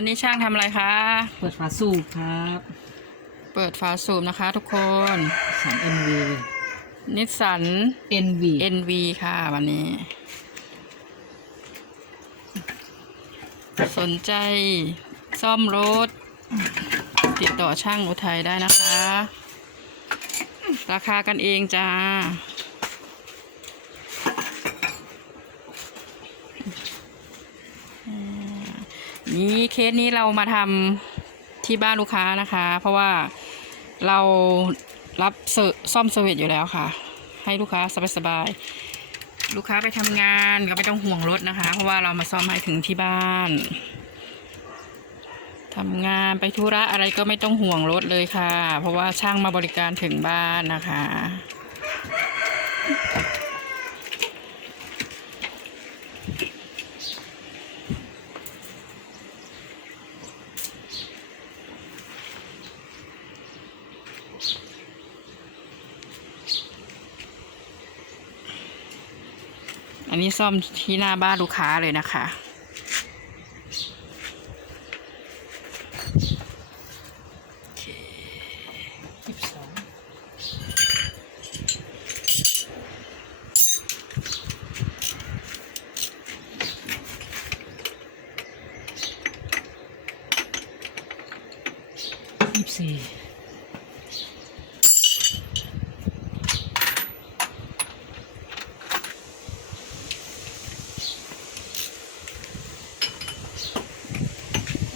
อนนี้ช่างทำอะไรคะ เปิดฝาสูบครับ เปิดฝาสูบนะคะทุกคนสัน NV นิสสัน NV NV ค่ะวันนี้ สนใจซ่อมรถ ติดต่อช่างอุทัยได้นะคะ ราคากันเองจ้า นี่เคสนี้เรามาทำที่บ้านลูกค้านะคะ เพราะว่าเรารับเซ่อมเซอร์วิสอยู่แล้วค่ะ ให้ลูกค้าสบายๆลูกค้าไปทำงานก็ไม่ต้องห่วงรถนะคะ เพราะว่าเรามาซ่อมให้ถึงที่บ้านทำงานไปธุระอะไรก็ไม่ต้องห่วงรถเลยค่ะ เพราะว่าช่างมาบริการถึงบ้านนะคะ อันนี้ซ่อมที่หน้าบ้านลูกค้าเลยนะคะยี่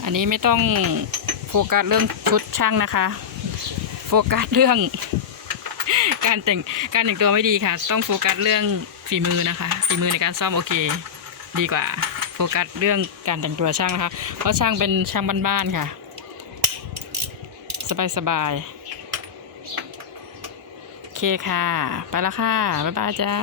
อันนี้ไม่ต้องโฟกัสเรื่องชุดช่างนะคะ โฟกัสเรื่อง การแต่งการแต่งตัวไม่ดีค่ะ ต้องโฟกัสเรื่องฝีมือนะคะ ฝีมือในการซ่อมโอเค ดีกว่า โฟกัสเรื่องการแต่งตัวช่างนะคะ เพราะช่างเป็นช่างบ้านๆค่ะ สบายๆโอเคค่ะ ไปแล้วค่ะ บ๊ายบายจ้า